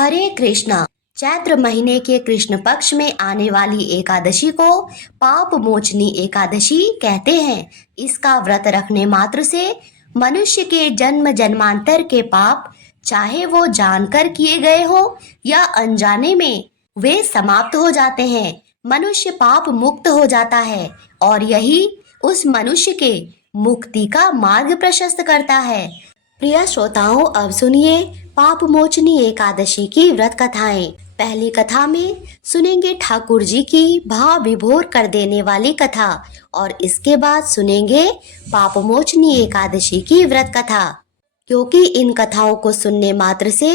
हरे कृष्णा। चैत्र महीने के कृष्ण पक्ष में आने वाली एकादशी को पाप मोचनी एकादशी कहते हैं। इसका व्रत रखने मात्र से मनुष्य के जन्म जन्मांतर के पाप, चाहे वो जानकर किए गए हो या अनजाने में, वे समाप्त हो जाते हैं। मनुष्य पाप मुक्त हो जाता है और यही उस मनुष्य के मुक्ति का मार्ग प्रशस्त करता है। प्रिय श्रोताओं, अब सुनिए पाप मोचनी एकादशी की व्रत कथाएं। पहली कथा में सुनेंगे ठाकुर जी की भाव विभोर कर देने वाली कथा और इसके बाद सुनेंगे पाप मोचनी एकादशी की व्रत कथा। क्योंकि इन कथाओं को सुनने मात्र से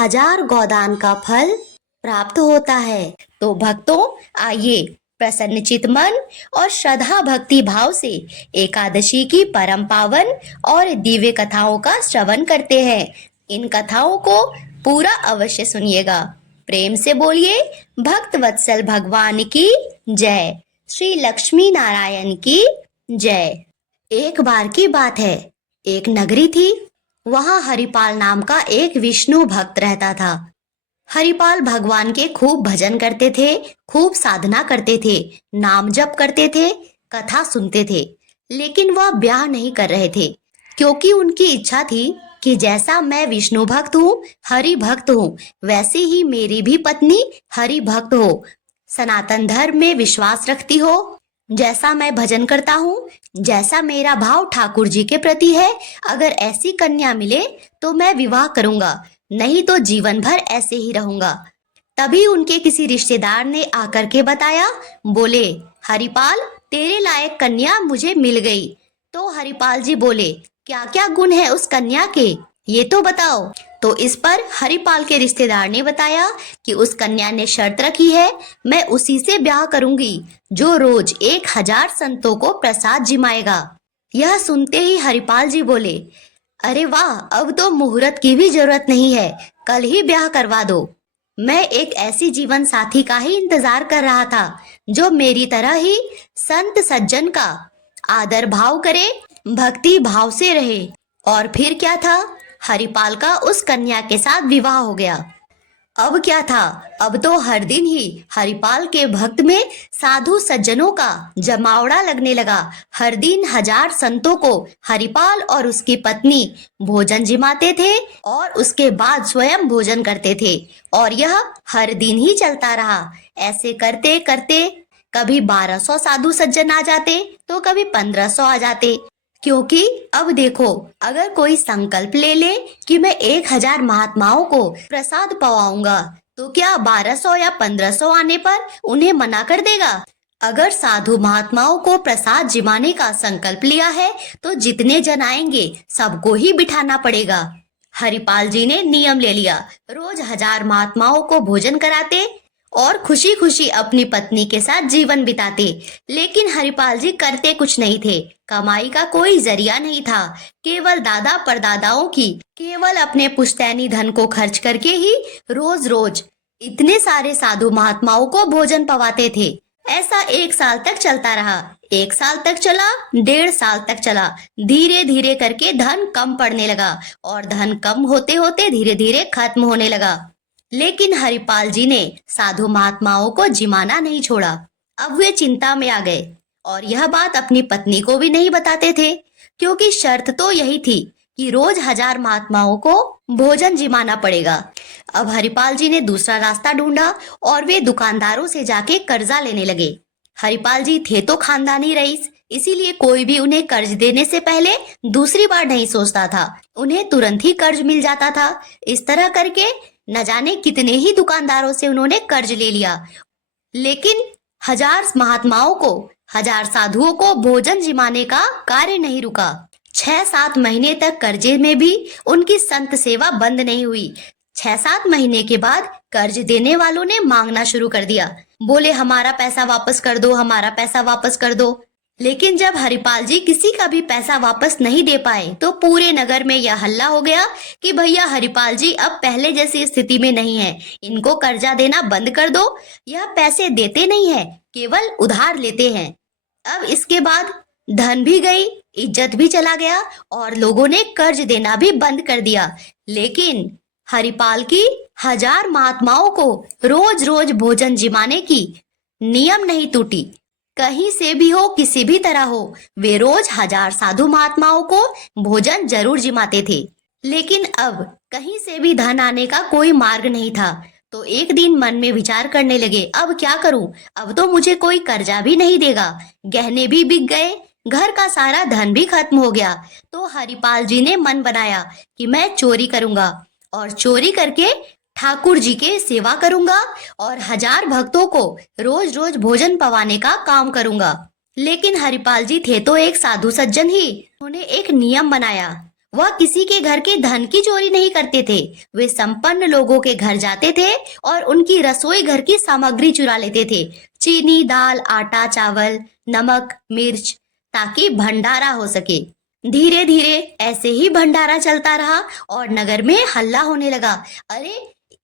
1000 गोदान का फल प्राप्त होता है। तो भक्तों, आइए प्रसन्नचित मन और श्रद्धा भक्ति भाव से एकादशी की परम पावन और दिव्य कथाओं का श्रवण करते हैं। इन कथाओं को पूरा अवश्य सुनिएगा। प्रेम से बोलिए भक्त वत्सल भगवान की जय, श्री लक्ष्मी नारायण की जय। एक बार की बात है, एक नगरी थी। वहां हरिपाल नाम का एक विष्णु भक्त रहता था। हरिपाल भगवान के खूब भजन करते थे, खूब साधना करते थे, नाम जप करते थे, कथा सुनते थे। लेकिन वह ब्याह नहीं कर रहे थे, क्योंकि उनकी इच्छा थी कि जैसा मैं विष्णु भक्त हूँ, हरि भक्त हूँ, वैसे ही मेरी भी पत्नी हरि भक्त हो, सनातन धर्म में विश्वास रखती हो। जैसा मैं भजन करता हूँ, जैसा मेरा भाव ठाकुर जी के प्रति है, अगर ऐसी कन्या मिले तो मैं विवाह करूंगा, नहीं तो जीवन भर ऐसे ही रहूंगा। तभी उनके किसी रिश्तेदार ने आकर के बताया, बोले, हरिपाल, तेरे लायक कन्या मुझे मिल गई। तो हरिपाल जी बोले, क्या क्या गुण है उस कन्या के, ये तो बताओ। तो इस पर हरिपाल के रिश्तेदार ने बताया कि उस कन्या ने शर्त रखी है, मैं उसी से ब्याह करूंगी जो रोज 1000 संतों को प्रसाद जिमाएगा। यह सुनते ही हरिपाल जी बोले, अरे वाह, अब तो मुहूर्त की भी जरूरत नहीं है, कल ही ब्याह करवा दो। मैं एक ऐसी जीवन साथी का ही इंतजार कर रहा था जो मेरी तरह ही संत सज्जन का आदर भाव करे, भक्ति भाव से रहे। और फिर क्या था, हरिपाल का उस कन्या के साथ विवाह हो गया। अब क्या था, अब तो हर दिन ही हरिपाल के भक्त में साधु सज्जनों का जमावड़ा लगने लगा। हर दिन 1000 संतों को हरिपाल और उसकी पत्नी भोजन जिमाते थे और उसके बाद स्वयं भोजन करते थे। और यह हर दिन ही चलता रहा। ऐसे करते करते कभी 1200 साधु सज्जन आ जाते तो कभी 1500 आ जाते। क्योंकि अब देखो, अगर कोई संकल्प ले ले कि मैं 1000 महात्माओं को प्रसाद पवाऊंगा, तो क्या 1200 या 1500 आने पर उन्हें मना कर देगा? अगर साधु महात्माओं को प्रसाद जिमाने का संकल्प लिया है तो जितने जन आएंगे सबको ही बिठाना पड़ेगा। हरिपाल जी ने नियम ले लिया, रोज 1000 महात्माओं को भोजन कराते और खुशी खुशी अपनी पत्नी के साथ जीवन बिताते। लेकिन हरिपाल जी करते कुछ नहीं थे, कमाई का कोई जरिया नहीं था। केवल दादा परदादाओं की, केवल अपने पुश्तैनी धन को खर्च करके ही रोज रोज इतने सारे साधु महात्माओं को भोजन पवाते थे। ऐसा 1 साल तक चलता रहा। 1 साल तक चला, 1.5 साल तक चला। धीरे धीरे करके धन कम पड़ने लगा और धन कम होते होते धीरे धीरे खत्म होने लगा। लेकिन हरिपाल जी ने साधु महात्माओं को जिमाना नहीं छोड़ा। अब वे चिंता में आ गए और यह बात अपनी पत्नी को भी नहीं बताते थे, क्योंकि शर्त तो यही थी कि रोज 1000 महात्माओं को भोजन जिमाना पड़ेगा। अब हरिपाल जी ने दूसरा रास्ता ढूंढा और वे दुकानदारों से जाके कर्जा लेने लगे। हरिपाल जी थे तो खानदानी रईस, इसीलिए कोई भी उन्हें कर्ज देने से पहले दूसरी बार नहीं सोचता था, उन्हें तुरंत ही कर्ज मिल जाता था। इस तरह करके न जाने कितने ही दुकानदारों से उन्होंने कर्ज ले लिया। लेकिन 1000 महात्माओं को, 1000 साधुओं को भोजन जिमाने का कार्य नहीं रुका। 6-7 महीने तक कर्जे में भी उनकी संत सेवा बंद नहीं हुई। 6-7 महीने के बाद कर्ज देने वालों ने मांगना शुरू कर दिया। बोले, हमारा पैसा वापस कर दो, हमारा पैसा वापस कर दो। लेकिन जब हरिपाल जी किसी का भी पैसा वापस नहीं दे पाए तो पूरे नगर में यह हल्ला हो गया कि भैया हरिपाल जी अब पहले जैसी स्थिति में नहीं है, इनको कर्जा देना बंद कर दो। यह पैसे देते नहीं है, केवल उधार लेते हैं। अब इसके बाद धन भी गई, इज्जत भी चला गया और लोगों ने कर्ज देना भी बंद कर दिया। लेकिन हरिपाल की 1000 महात्माओं को रोज रोज भोजन जिमाने की नियम नहीं टूटी। कहीं से भी हो, किसी भी तरह हो, वे रोज 1000 साधु महात्माओं को भोजन जरूर जिमाते थे। लेकिन अब कहीं से भी धन आने का कोई मार्ग नहीं था। तो एक दिन मन में विचार करने लगे, अब क्या करूं? अब तो मुझे कोई कर्जा भी नहीं देगा, गहने भी बिक गए, घर का सारा धन भी खत्म हो गया। तो हरिपाल जी ने मन बनाया कि मैं चोरी करूंगा और चोरी करके ठाकुर जी के सेवा करूंगा और 1000 भक्तों को रोज रोज भोजन पवाने का काम करूंगा। लेकिन हरिपाल जी थे तो एक साधु सज्जन ही। उन्होंने एक नियम बनाया, वह किसी के घर के धन की चोरी नहीं करते थे। वे संपन्न लोगों के घर जाते थे और उनकी रसोई घर की सामग्री चुरा लेते थे, चीनी, दाल, आटा, चावल, नमक, मिर्च, ताकि भंडारा हो सके। धीरे धीरे ऐसे ही भंडारा चलता रहा और नगर में हल्ला होने लगा, अरे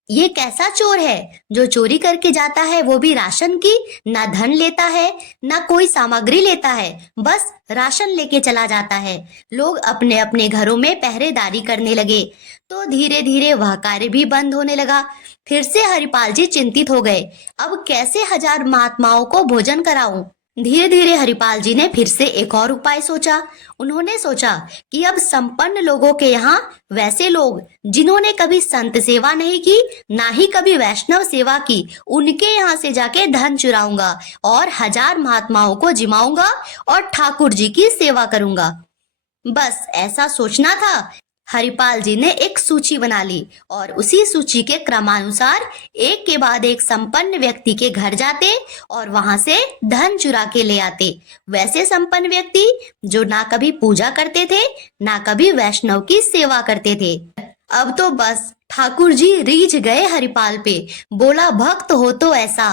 ये कैसा चोर है जो चोरी करके जाता है, वो भी राशन की, ना धन लेता है ना कोई सामग्री लेता है, बस राशन लेके चला जाता है। लोग अपने अपने घरों में पहरेदारी करने लगे। तो धीरे धीरे वह कार्य भी बंद होने लगा। फिर से हरिपाल जी चिंतित हो गए, अब कैसे 1000 महात्माओं को भोजन कराऊं? धीरे धीरे हरिपाल जी ने फिर से एक और उपाय सोचा। उन्होंने सोचा कि अब संपन्न लोगों के यहाँ, वैसे लोग जिन्होंने कभी संत सेवा नहीं की, ना ही कभी वैष्णव सेवा की, उनके यहाँ से जाके धन चुराऊंगा और 1000 महात्माओं को जिमाऊंगा और ठाकुर जी की सेवा करूंगा। बस ऐसा सोचना था। हरिपाल जी ने एक सूची बना ली और उसी सूची के क्रमानुसार एक के बाद एक संपन्न व्यक्ति के घर जाते और वहां से धन चुरा के ले आते। वैसे संपन्न व्यक्ति जो ना कभी पूजा करते थे, ना कभी वैष्णव की सेवा करते थे। अब तो बस ठाकुर जी रीझ गए हरिपाल पे। बोला, भक्त हो तो ऐसा,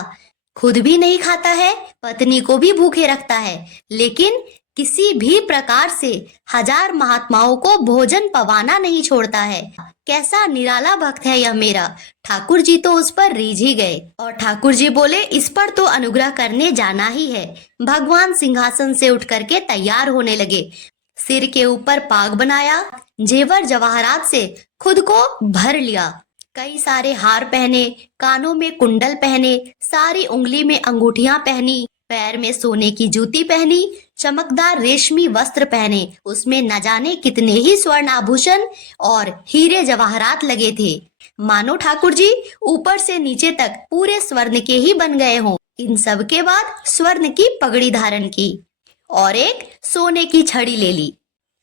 खुद भी नहीं खाता है, पत्नी को भी भूखे रखता है, लेकिन किसी भी प्रकार से 1000 महात्माओं को भोजन पवाना नहीं छोड़ता है। कैसा निराला भक्त है यह मेरा। ठाकुर जी तो उस पर रीझ ही गए और ठाकुर जी बोले, इस पर तो अनुग्रह करने जाना ही है। भगवान सिंहासन से उठ करके तैयार होने लगे। सिर के ऊपर पाग बनाया, जेवर जवाहरात से खुद को भर लिया, कई सारे हार पहने, कानों में कुंडल पहने, सारी उंगली में अंगूठियां पहनी, पैर में सोने की जूती पहनी, चमकदार रेशमी वस्त्र पहने, उसमें न जाने कितने ही स्वर्ण आभूषण और हीरे जवाहरात लगे थे। मानो ठाकुर जी ऊपर से नीचे तक पूरे स्वर्ण के ही बन गए हों। इन सब के बाद स्वर्ण की पगड़ी धारण की और एक सोने की छड़ी ले ली।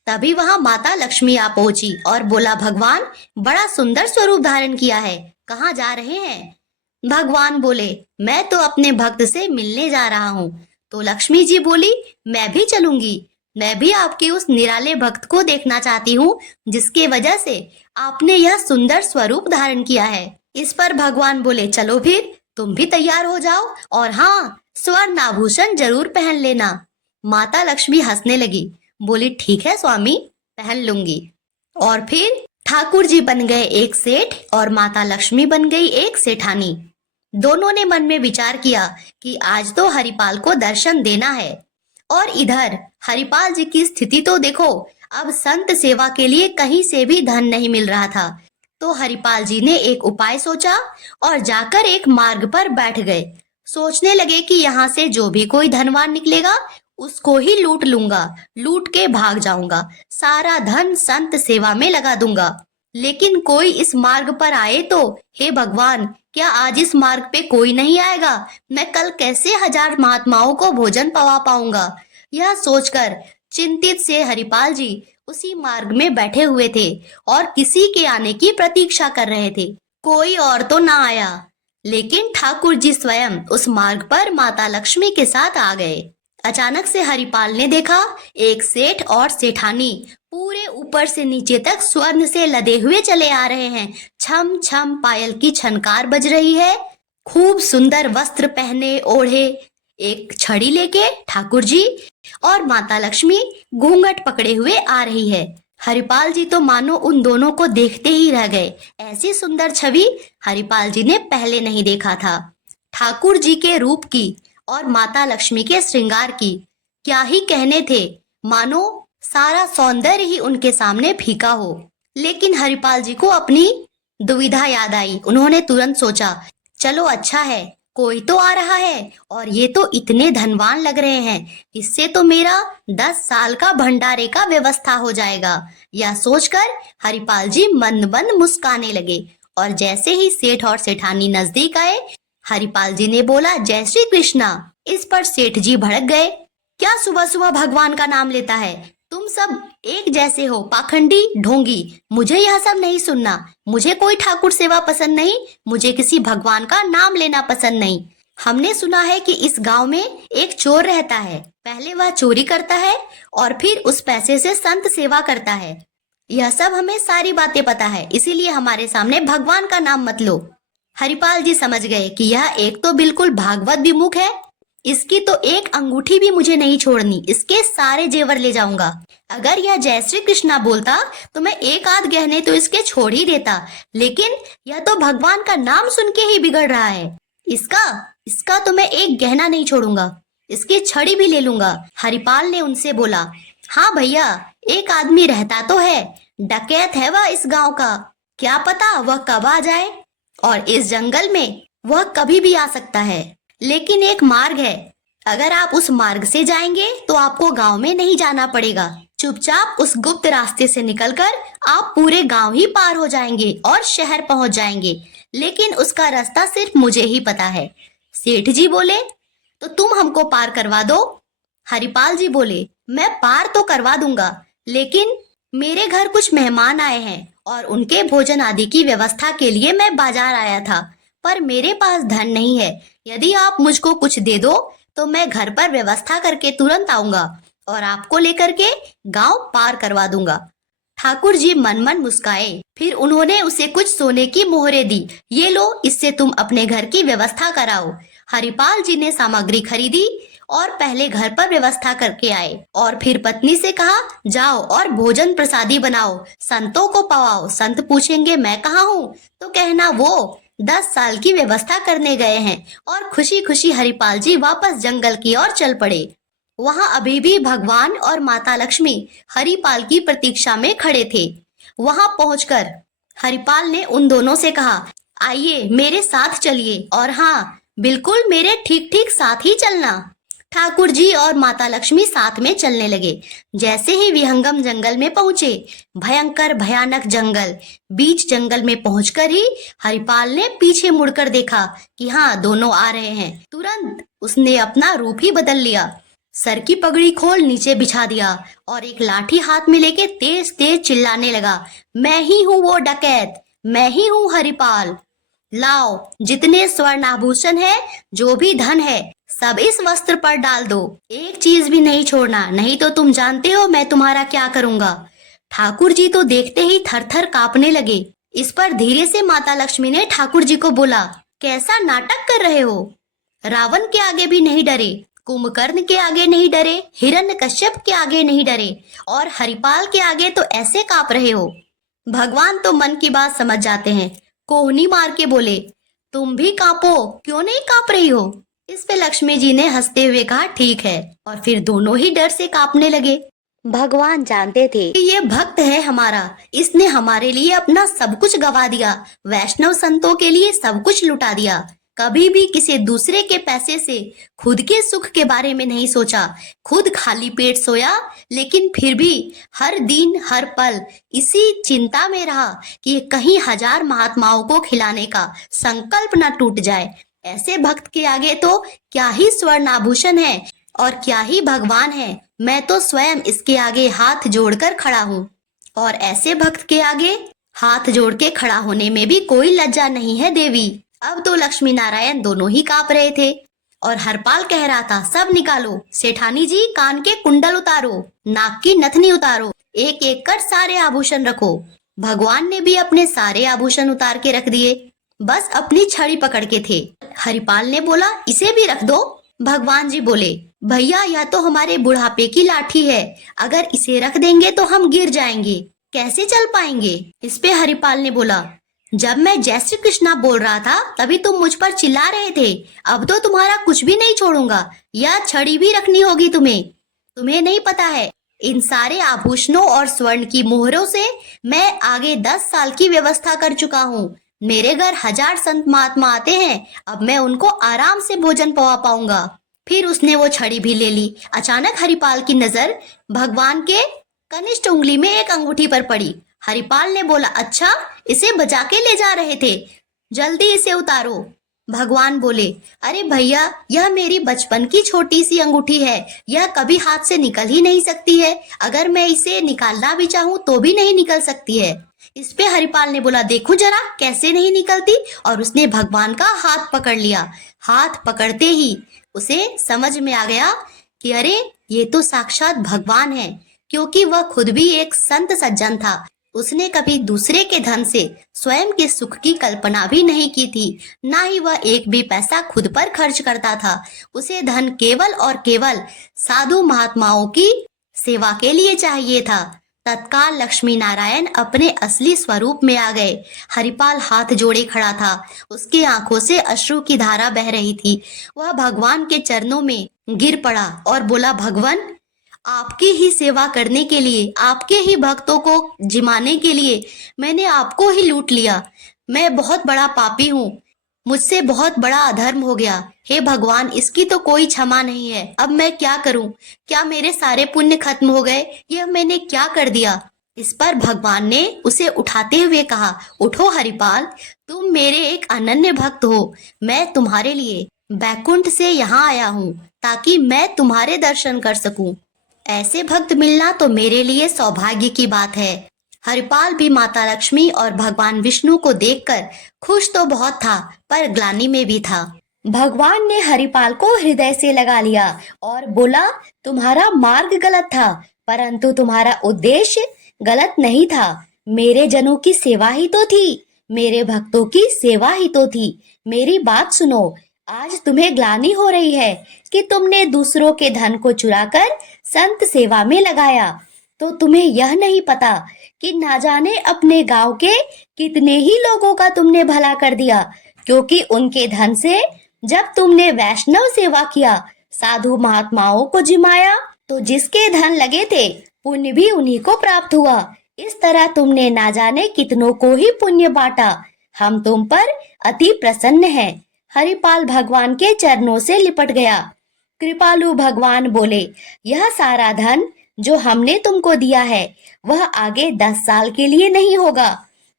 तभी वहां माता लक्ष्मी आ पहुंची और बोला, भगवान बड़ा सुंदर स्वरूप धारण किया है, कहाँ जा रहे हैं? भगवान बोले, मैं तो अपने भक्त से मिलने जा रहा हूँ। तो लक्ष्मी जी बोली, मैं भी चलूंगी, मैं भी आपके उस निराले भक्त को देखना चाहती हूँ जिसके वजह से आपने यह सुंदर स्वरूप धारण किया है। इस पर भगवान बोले, चलो फिर तुम भी तैयार हो जाओ और हाँ, स्वर्ण आभूषण जरूर पहन लेना। माता लक्ष्मी हंसने लगी, बोली, ठीक है स्वामी, पहन लूंगी। और फिर ठाकुर जी बन गए एक सेठ और माता लक्ष्मी बन गई एक सेठानी। दोनों ने मन में विचार किया कि आज तो हरिपाल को दर्शन देना है। और इधर हरिपाल जी की स्थिति तो देखो, अब संत सेवा के लिए कहीं से भी धन नहीं मिल रहा था। तो हरिपाल जी ने एक उपाय सोचा और जाकर एक मार्ग पर बैठ गए। सोचने लगे कि यहाँ से जो भी कोई धनवान निकलेगा उसको ही लूट लूंगा, लूट के भाग जाऊंगा, सारा धन संत सेवा में लगा दूंगा। लेकिन कोई इस मार्ग पर आए तो, हे भगवान, क्या आज इस मार्ग पे कोई नहीं आएगा? मैं कल कैसे 1000 महात्माओं को भोजन पवा पाऊंगा? यह सोचकर चिंतित से हरिपाल जी उसी मार्ग में बैठे हुए थे और किसी के आने की प्रतीक्षा कर रहे थे। कोई और तो ना आया, लेकिन ठाकुर जी स्वयं उस मार्ग पर माता लक्ष्मी के साथ आ गए। अचानक से हरिपाल ने देखा एक सेठ और सेठानी पूरे ऊपर से नीचे तक स्वर्ण से लदे हुए चले आ रहे हैं। छम छम पायल की छनकार बज रही है। खूब सुंदर वस्त्र पहने ओढ़े एक छड़ी लेके ठाकुर जी और माता लक्ष्मी घूंघट पकड़े हुए आ रही है। हरिपाल जी तो मानो उन दोनों को देखते ही रह गए। ऐसी सुंदर छवि हरिपाल जी ने पहले नहीं देखा था। ठाकुर जी के रूप की और माता लक्ष्मी के श्रृंगार की क्या ही कहने थे, मानो सारा सौंदर्य ही उनके सामने फीका हो। लेकिन हरिपाल जी को अपनी दुविधा याद आई। उन्होंने तुरंत सोचा, चलो अच्छा है, कोई तो आ रहा है और ये तो इतने धनवान लग रहे हैं, इससे तो मेरा 10 साल का भंडारे का व्यवस्था हो जाएगा। यह सोचकर हरिपाल जी मंद मंद मुस्काने लगे और जैसे ही सेठ और सेठानी नजदीक आए, हरिपाल जी ने बोला, जय श्री कृष्णा। इस पर सेठ जी भड़क गए, क्या सुबह सुबह भगवान का नाम लेता है? तुम सब एक जैसे हो, पाखंडी ढोंगी। मुझे यह सब नहीं सुनना। मुझे कोई ठाकुर सेवा पसंद नहीं, मुझे किसी भगवान का नाम लेना पसंद नहीं। हमने सुना है कि इस गांव में एक चोर रहता है। पहले वह चोरी करता है और फिर उस पैसे से संत सेवा करता है। यह सब हमें सारी बातें पता है, इसीलिए हमारे सामने भगवान का नाम मत लो। हरिपाल जी समझ गए कि यह एक तो बिल्कुल भागवत विमुख है, इसकी तो एक अंगूठी भी मुझे नहीं छोड़नी, इसके सारे जेवर ले जाऊंगा। अगर यह जय श्री कृष्णा बोलता तो मैं एक आध गहने तो इसके छोड़ ही देता, लेकिन यह तो भगवान का नाम सुन के ही बिगड़ रहा है। इसका इसका तो मैं एक गहना नहीं छोड़ूंगा, इसकी छड़ी भी ले लूंगा। हरिपाल ने उनसे बोला, हाँ भैया, एक आदमी रहता तो है, डकैत है वह इस गांव का। क्या पता वह कब आ जाए, और इस जंगल में वह कभी भी आ सकता है। लेकिन एक मार्ग है, अगर आप उस मार्ग से जाएंगे तो आपको गांव में नहीं जाना पड़ेगा। चुपचाप उस गुप्त रास्ते से निकलकर आप पूरे गांव ही पार हो जाएंगे और शहर पहुंच जाएंगे, लेकिन उसका रास्ता सिर्फ मुझे ही पता है। सेठ जी बोले, तो तुम हमको पार करवा दो। हरिपाल जी बोले, मैं पार तो करवा दूंगा, लेकिन मेरे घर कुछ मेहमान आए हैं और उनके भोजन आदि की व्यवस्था के लिए मैं बाजार आया था, पर मेरे पास धन नहीं है। यदि आप मुझको कुछ दे दो तो मैं घर पर व्यवस्था करके तुरंत आऊंगा और आपको लेकर के गांव पार करवा दूंगा। ठाकुर जी मन मन मुस्काए, फिर उन्होंने उसे कुछ सोने की मोहरें दी। ये लो, इससे तुम अपने घर की व्यवस्था कराओ। हरिपाल जी ने सामग्री खरीदी और पहले घर पर व्यवस्था करके आए और फिर पत्नी से कहा, जाओ और भोजन प्रसादी बनाओ, संतों को पवाओ। संत पूछेंगे मैं कहाँ हूँ तो कहना वो 10 साल की व्यवस्था करने गए हैं। और खुशी खुशी हरिपाल जी वापस जंगल की ओर चल पड़े। वहां अभी भी भगवान और माता लक्ष्मी हरिपाल की प्रतीक्षा में खड़े थे। वहां पहुंचकर हरिपाल ने उन दोनों से कहा, आइए मेरे साथ चलिए, और हाँ, बिल्कुल मेरे ठीक ठीक साथ ही चलना। ठाकुर जी और माता लक्ष्मी साथ में चलने लगे। जैसे ही विहंगम जंगल में पहुंचे, भयंकर भयानक जंगल, बीच जंगल में पहुंचकर ही हरिपाल ने पीछे मुड़कर देखा कि हाँ, दोनों आ रहे हैं। तुरंत उसने अपना रूप ही बदल लिया, सर की पगड़ी खोल नीचे बिछा दिया और एक लाठी हाथ में लेके तेज तेज चिल्लाने लगा, मैं ही हूँ वो डकैत, मैं ही हूँ हरिपाल। लाओ, जितने स्वर्ण आभूषण है, जो भी धन है, सब इस वस्त्र पर डाल दो, एक चीज भी नहीं छोड़ना, नहीं तो तुम जानते हो मैं तुम्हारा क्या करूंगा। ठाकुर जी तो देखते ही थर थर कांपने लगे। इस पर धीरे से माता लक्ष्मी ने ठाकुर जी को बोला, कैसा नाटक कर रहे हो? रावण के आगे भी नहीं डरे, कुंभकर्ण के आगे नहीं डरे, हिरण्यकश्यप के आगे नहीं डरे, और हरिपाल के आगे तो ऐसे कांप रहे हो। भगवान तो मन की बात समझ जाते हैं। कोहनी मार के बोले, तुम भी कांपो, क्यों नहीं कांप रही हो? इस पे लक्ष्मी जी ने हंसते हुए कहा, ठीक है, और फिर दोनों ही डर से कांपने लगे। भगवान जानते थे कि ये भक्त है हमारा, इसने हमारे लिए अपना सब कुछ गवा दिया, वैष्णव संतों के लिए सब कुछ लुटा दिया। कभी भी किसी दूसरे के पैसे से खुद के सुख के बारे में नहीं सोचा, खुद खाली पेट सोया, लेकिन फिर भी हर दिन हर पल इसी चिंता में रहा कि कहीं 1000 महात्माओं को खिलाने का संकल्प न टूट जाए। ऐसे भक्त के आगे तो क्या ही स्वर्ण आभूषण है और क्या ही भगवान है, मैं तो स्वयं इसके आगे हाथ जोड़कर खड़ा हूँ। और ऐसे भक्त के आगे हाथ जोड़ के खड़ा होने में भी कोई लज्जा नहीं है देवी। अब तो लक्ष्मी नारायण दोनों ही कांप रहे थे और हरपाल कह रहा था, सब निकालो, सेठानी जी कान के कुंडल उतारो, नाक की नथनी उतारो, एक एक कर सारे आभूषण रखो। भगवान ने भी अपने सारे आभूषण उतार के रख दिए, बस अपनी छड़ी पकड़ के थे। हरिपाल ने बोला, इसे भी रख दो। भगवान जी बोले, भैया यह तो हमारे बुढ़ापे की लाठी है, अगर इसे रख देंगे तो हम गिर जाएंगे, कैसे चल पाएंगे। इस पे हरिपाल ने बोला, जब मैं जय श्री कृष्णा बोल रहा था तभी तुम मुझ पर चिल्ला रहे थे, अब तो तुम्हारा कुछ भी नहीं छोड़ूंगा, यह छड़ी भी रखनी होगी तुम्हें। तुम्हें नहीं पता है इन सारे आभूषणों और स्वर्ण की मोहरों से मैं आगे 10 साल की व्यवस्था कर चुका हूँ। मेरे घर 1000 संत महात्मा आते हैं, अब मैं उनको आराम से भोजन पवा पाऊंगा। फिर उसने वो छड़ी भी ले ली। अचानक हरिपाल की नजर भगवान के कनिष्ठ उंगली में एक अंगूठी पर पड़ी। हरिपाल ने बोला, अच्छा, इसे बजा के ले जा रहे थे, जल्दी इसे उतारो। भगवान बोले, अरे भैया, यह मेरी बचपन की छोटी सी अंगूठी है, यह कभी हाथ से निकल ही नहीं सकती है। अगर मैं इसे निकालना भी चाहूँ तो भी नहीं निकल सकती है। इस पे हरिपाल ने बोला, देखो जरा कैसे नहीं निकलती। और उसने भगवान का हाथ पकड़ लिया। हाथ पकड़ते ही उसे समझ में आ गया कि अरे, ये तो साक्षात भगवान है, क्योंकि वह खुद भी एक संत सज्जन था। उसने कभी दूसरे के धन से स्वयं के सुख की कल्पना भी नहीं की थी, ना ही वह एक भी पैसा खुद पर खर्च करता था। उसे धन केवल और केवल साधु महात्माओं की सेवा के लिए चाहिए था। तत्काल लक्ष्मी नारायण अपने असली स्वरूप में आ गए। हरिपाल हाथ जोड़े खड़ा था। उसकी आंखों से अश्रु की धारा बह रही थी। वह भगवान के चरणों में गिर पड़ा और बोला, भगवान, आपकी ही सेवा करने के लिए, आपके ही भक्तों को जिमाने के लिए मैंने आपको ही लूट लिया। मैं बहुत बड़ा पापी हूँ, मुझसे बहुत बड़ा अधर्म हो गया। हे भगवान, इसकी तो कोई क्षमा नहीं है। अब मैं क्या करूं? क्या मेरे सारे पुण्य खत्म हो गए? यह मैंने क्या कर दिया? इस पर भगवान ने उसे उठाते हुए कहा, उठो हरिपाल, तुम मेरे एक अनन्य भक्त हो। मैं तुम्हारे लिए बैकुंठ से यहाँ आया हूँ ताकि मैं तुम्हारे दर्शन कर सकूं। ऐसे भक्त मिलना तो मेरे लिए सौभाग्य की बात है। हरिपाल भी माता लक्ष्मी और भगवान विष्णु को देखकर खुश तो बहुत था, पर ग्लानि में भी था। भगवान ने हरिपाल को हृदय से लगा लिया और बोला, तुम्हारा मार्ग गलत था, परंतु तुम्हारा उद्देश्य गलत नहीं था। मेरे जनों की सेवा ही तो थी, मेरे भक्तों की सेवा ही तो थी। मेरी बात सुनो, आज तुम्हें ग्लानि हो रही है कि तुमने दूसरों के धन को चुराकर संत सेवा में लगाया, तो तुम्हें यह नहीं पता कि ना जाने अपने गांव के कितने ही लोगों का तुमने भला कर दिया, क्योंकि उनके धन से जब तुमने वैष्णव सेवा किया, साधु महात्माओं को जिमाया, तो जिसके धन लगे थे पुण्य भी उन्हीं को प्राप्त हुआ। इस तरह तुमने ना जाने कितनों को ही पुण्य बांटा। हम तुम पर अति प्रसन्न हैं। हरिपाल भगवान के चरणों से लिपट गया। कृपालु भगवान बोले, यह सारा धन जो हमने तुमको दिया है वह आगे 10 साल के लिए नहीं होगा,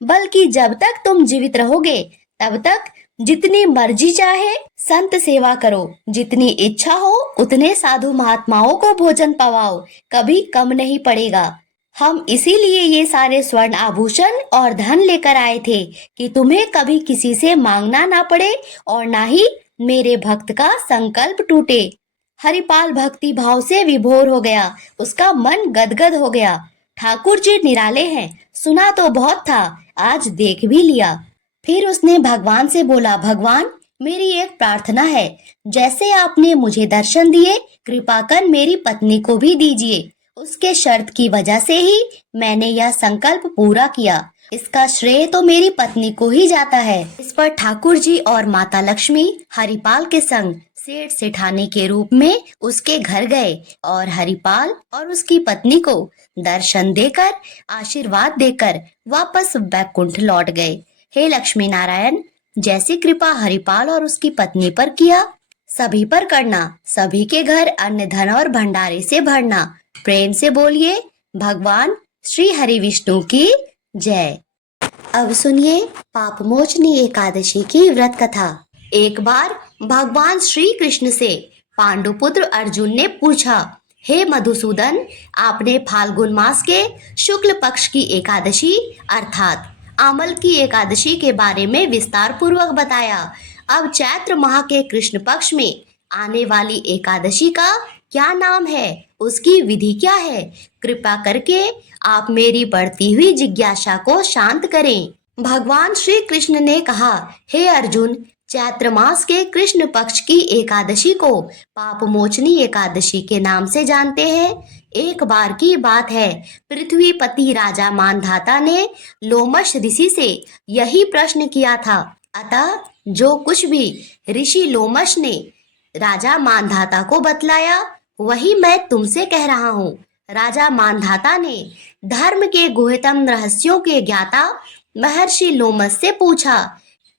बल्कि जब तक तुम जीवित रहोगे तब तक जितनी मर्जी चाहे संत सेवा करो, जितनी इच्छा हो उतने साधु महात्माओं को भोजन पवाओ, कभी कम नहीं पड़ेगा। हम इसीलिए ये सारे स्वर्ण आभूषण और धन लेकर आए थे कि तुम्हें कभी किसी से मांगना ना पड़े और ना ही मेरे भक्त का संकल्प टूटे। हरिपाल भक्ति भाव से विभोर हो गया। उसका मन गदगद हो गया। ठाकुर जी निराले हैं, सुना तो बहुत था, आज देख भी लिया। फिर उसने भगवान से बोला, भगवान, मेरी एक प्रार्थना है। जैसे आपने मुझे दर्शन दिए, कृपा कर मेरी पत्नी को भी दीजिए। उसके शर्त की वजह से ही मैंने यह संकल्प पूरा किया। इसका श्रेय तो मेरी पत्नी को ही जाता है। इस पर ठाकुर जी और माता लक्ष्मी हरिपाल के संग सेठ सेठानी के रूप में उसके घर गए और हरिपाल और उसकी पत्नी को दर्शन देकर, आशीर्वाद देकर वापस बैकुंठ लौट गए। हे लक्ष्मी नारायण, जैसी कृपा हरिपाल और उसकी पत्नी पर किया, सभी पर करना। सभी के घर अन्न धन और भंडारे से भरना। प्रेम से बोलिए, भगवान श्री हरि विष्णु की जय। अब सुनिए पापमोचनी एकादशी की व्रत कथा। एक बार भगवान श्री कृष्ण से पांडुपुत्र अर्जुन ने पूछा, हे मधुसूदन, आपने फाल्गुन मास के शुक्ल पक्ष की एकादशी अर्थात आमल की एकादशी के बारे में विस्तार पूर्वक बताया। अब चैत्र माह के कृष्ण पक्ष में आने वाली एकादशी का क्या नाम है, उसकी विधि क्या है? कृपा करके आप मेरी बढ़ती हुई जिज्ञासा को शांत करें। भगवान श्री कृष्ण ने कहा, हे अर्जुन, चैत्र मास के कृष्ण पक्ष की एकादशी को पापमोचनी एकादशी के नाम से जानते हैं। एक बार की बात है, पृथ्वीपति राजा मानधाता ने लोमश ऋषि से यही प्रश्न किया था। अतः जो कुछ भी ऋषि लोमश ने राजा मानधाता को बतलाया वही मैं तुमसे कह रहा हूँ। राजा मानधाता ने धर्म के गुह्यतम रहस्यों के ज्ञाता महर्षि लोमस से पूछा,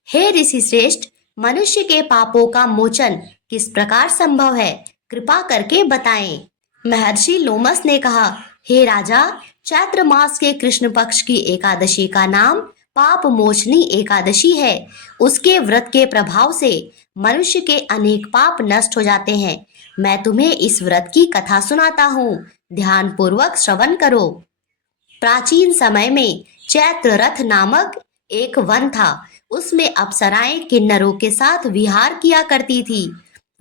हे ऋषि श्रेष्ठ, मनुष्य के पापों का मोचन किस प्रकार संभव है? कृपा करके बताएं। महर्षि लोमस ने कहा, हे राजा, चैत्र मास के कृष्ण पक्ष की एकादशी का नाम पाप मोचनी एकादशी है। उसके व्रत के प्रभाव से मनुष्य के अनेक पाप नष्ट हो जाते हैं। मैं तुम्हें इस व्रत की कथा सुनाता हूँ, ध्यान पूर्वक श्रवण करो। प्राचीन समय में चैत्र रथ नामक एक वन था। उसमें अप्सराएं किन्नरों के साथ विहार किया करती थी।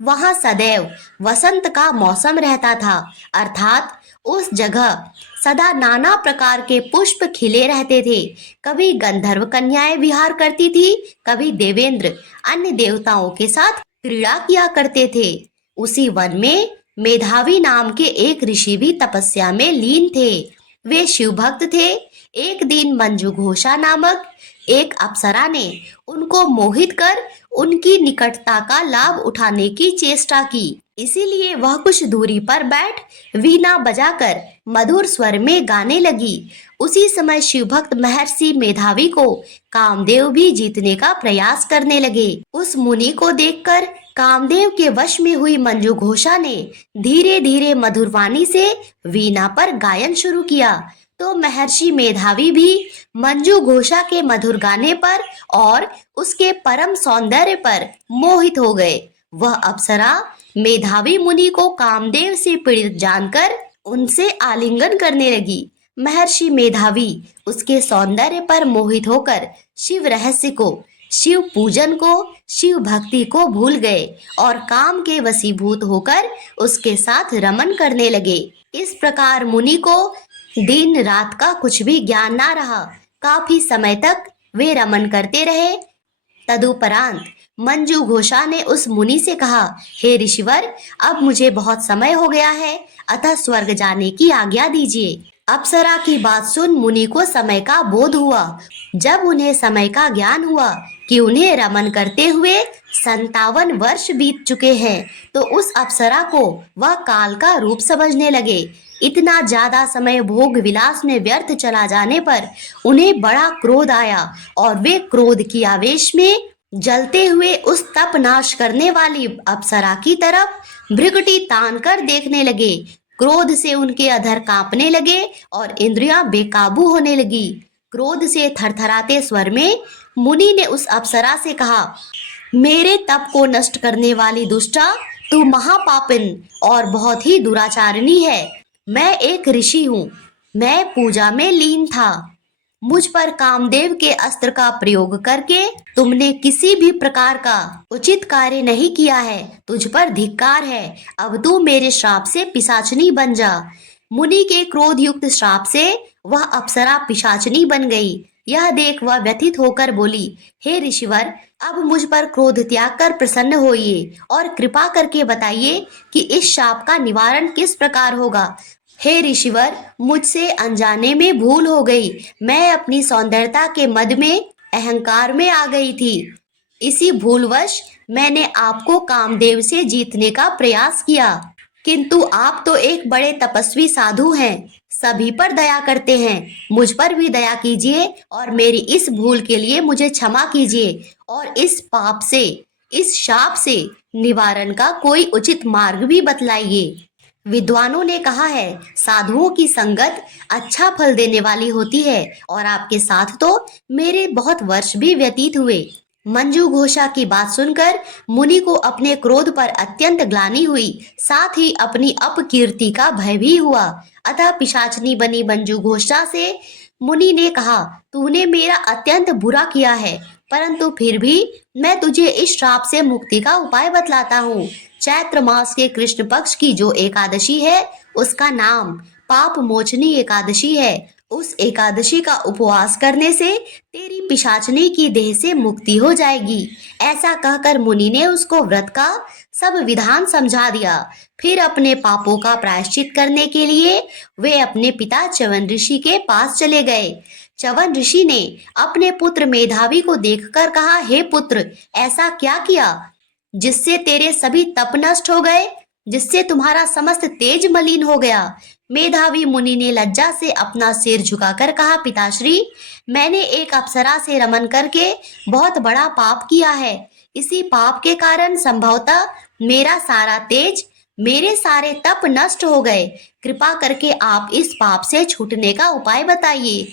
वहां सदैव वसंत का मौसम रहता था, अर्थात उस जगह सदा नाना प्रकार के पुष्प खिले रहते थे। कभी गंधर्व कन्याएं विहार करती थी, कभी देवेंद्र अन्य देवताओं के साथ क्रीड़ा किया करते थे। उसी वन में मेधावी नाम के एक ऋषि भी तपस्या में लीन थे। वे शिव भक्त थे। एक दिन मंजू घोषा नामक एक अप्सरा ने उनको मोहित कर उनकी निकटता का लाभ उठाने की चेष्टा की। इसीलिए वह कुछ दूरी पर बैठ वीणा बजाकर मधुर स्वर में गाने लगी। उसी समय शिवभक्त महर्षि मेधावी को कामदेव भी जीतने का प्रयास करने लगे। उस मुनि को देखकर कामदेव के वश में हुई मंजू घोषा ने धीरे धीरे मधुर वाणी से वीणा पर गायन शुरू किया। तो महर्षि मेधावी भी मंजू घोषा के मधुर गाने पर और उसके परम सौंदर्य पर मोहित हो गए। वह अप्सरा मेधावी मुनि को कामदेव से पीड़ित जानकर उनसे आलिंगन करने लगी। महर्षि मेधावी उसके सौंदर्य पर मोहित होकर शिव रहस्य को, शिव पूजन को, शिव भक्ति को भूल गए और काम के वशीभूत होकर उसके साथ रमन करने लगे। इस प्रकार मुनि को दिन रात का कुछ भी ज्ञान ना रहा। काफी समय तक वे रमन करते रहे। तदुपरांत मंजू घोषा ने उस मुनि से कहा, हे ऋषिवर, अब मुझे बहुत समय हो गया है, अतः स्वर्ग जाने की आज्ञा दीजिए। अप्सरा की बात सुन मुनि को समय का बोध हुआ। जब उन्हें समय का ज्ञान हुआ कि उन्हें रमन करते हुए 57 वर्ष बीत चुके हैं, तो उस अप्सरा को वह काल का रूप समझने लगे। इतना ज्यादा समय भोग विलास में व्यर्थ चला जाने पर उन्हें बड़ा क्रोध आया और वे क्रोध की आवेश में जलते हुए उस तप नाश करने वाली अप्सरा की तरफ भ्रिकुटी तान कर देखने लगे। क्रोध से उनके अधर कांपने लगे और इंद्रियां बेकाबू होने लगी। क्रोध से थरथराते स्वर में मुनि ने उस अप्सरा से कहा, मेरे तप को नष्ट करने वाली दुष्टा, तू महापापिन और बहुत ही दुराचारिणी है। मैं एक ऋषि हूँ। मैं पूजा में लीन था। मुझ पर कामदेव के अस्त्र का प्रयोग करके तुमने किसी भी प्रकार का उचित कार्य नहीं किया है। तुझ पर धिक्कार है। अब तू मेरे श्राप से पिशाचनी बन जा। मुनि के क्रोध युक्त श्राप से वह अप्सरा पिशाचनी बन गई। यह देख वह व्यथित होकर बोली, हे ऋषिवर, अब मुझ पर क्रोध त्याग कर प्रसन्न होइए और कृपा करके बताइए कि इस शाप का निवारण किस प्रकार होगा। हे ऋषिवर, मुझसे अनजाने में भूल हो गई। मैं अपनी सौंदर्यता के मद में अहंकार में आ गई थी। इसी भूलवश मैंने आपको कामदेव से जीतने का प्रयास किया, किंतु आप तो एक बड़े तपस्वी साधु हैं, सभी पर दया करते हैं। मुझ पर भी दया कीजिए और मेरी इस भूल के लिए मुझे क्षमा कीजिए और इस पाप से, इस शाप से निवारण का कोई उचित मार्ग भी बतलाइए। विद्वानों ने कहा है, साधुओं की संगत अच्छा फल देने वाली होती है और आपके साथ तो मेरे बहुत वर्ष भी व्यतीत हुए। मंजू घोषा की बात सुनकर मुनि को अपने क्रोध पर अत्यंत ग्लानि हुई, साथ ही अपनी अपकीर्ति का भय भी हुआ। अतः पिशाचनी बनी मंजू घोषा से मुनि ने कहा, तूने मेरा अत्यंत बुरा किया है, परंतु फिर भी मैं तुझे इस श्राप से मुक्ति का उपाय बतलाता हूँ। चैत्र मास के कृष्ण पक्ष की जो एकादशी है, उसका नाम पाप मोचनी एकादशी है। उस एकादशी का उपवास करने से तेरी पिशाचनी की देह से मुक्ति हो जाएगी। ऐसा कहकर मुनि ने उसको व्रत का सब विधान समझा दिया। फिर अपने पापों का प्रायश्चित करने के लिए वे अपने पिता च्यवन ऋषि के पास चले गए। च्यवन ऋषि ने अपने पुत्र मेधावी को देखकर कहा, हे पुत्र, ऐसा क्या किया जिससे तेरे सभी तप नष्ट हो गए, जिससे तुम्हारा समस्त तेज मलिन हो गया। मेधावी मुनि ने लज्जा से अपना सिर झुकाकर कहा, पिताश्री, मैंने एक अप्सरा से रमन करके बहुत बड़ा पाप किया है। इसी पाप के कारण संभवतः मेरा सारा तेज, मेरे सारे तप नष्ट हो गए। कृपा करके आप इस पाप से छूटने का उपाय बताइए।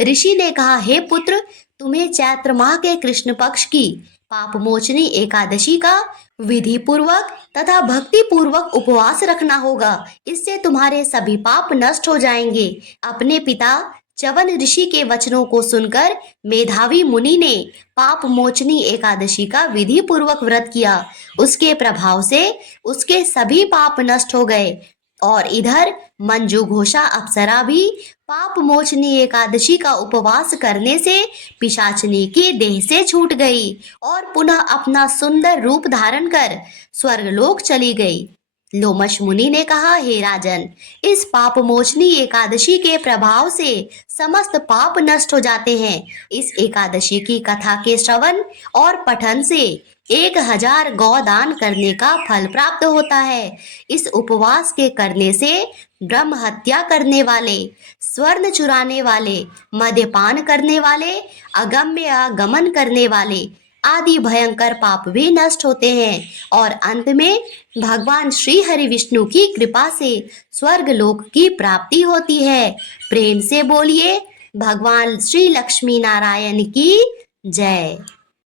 ऋषि ने कहा, हे पुत्र, तुम्हें चैत्र माह के कृष्ण पक्ष की पाप मोचनी एकादशी का विधि पूर्वक तथा भक्ति पूर्वक उपवास रखना होगा। इससे तुम्हारे सभी पाप नष्ट हो जाएंगे। अपने पिता च्यवन ऋषि के वचनों को सुनकर मेधावी मुनि ने पाप मोचनी एकादशी का विधि पूर्वक व्रत किया। उसके प्रभाव से उसके सभी पाप नष्ट हो गए। और इधर मंजू घोषा अप्सरा भी पाप मोचनी एकादशी का उपवास करने से पिशाचनी की देह से छूट गई और पुनः अपना सुंदर रूप धारण कर स्वर्गलोक चली गई। लोमश मुनि ने कहा, हे राजन, इस पाप मोचनी एकादशी के प्रभाव से समस्त पाप नष्ट हो जाते हैं। इस एकादशी की कथा के श्रवण और पठन से 1000 गौदान करने का फल प्राप्त होता है। इस उपवास के करने से ब्रह्म हत्या करने वाले, स्वर्ण चुराने वाले, मद्यपान करने वाले, अगम्य गमन करने वाले आदि भयंकर पाप भी नष्ट होते हैं और अंत में भगवान श्री हरि विष्णु की कृपा से स्वर्ग लोक की प्राप्ति होती है। प्रेम से बोलिए भगवान श्री लक्ष्मी नारायण की जय।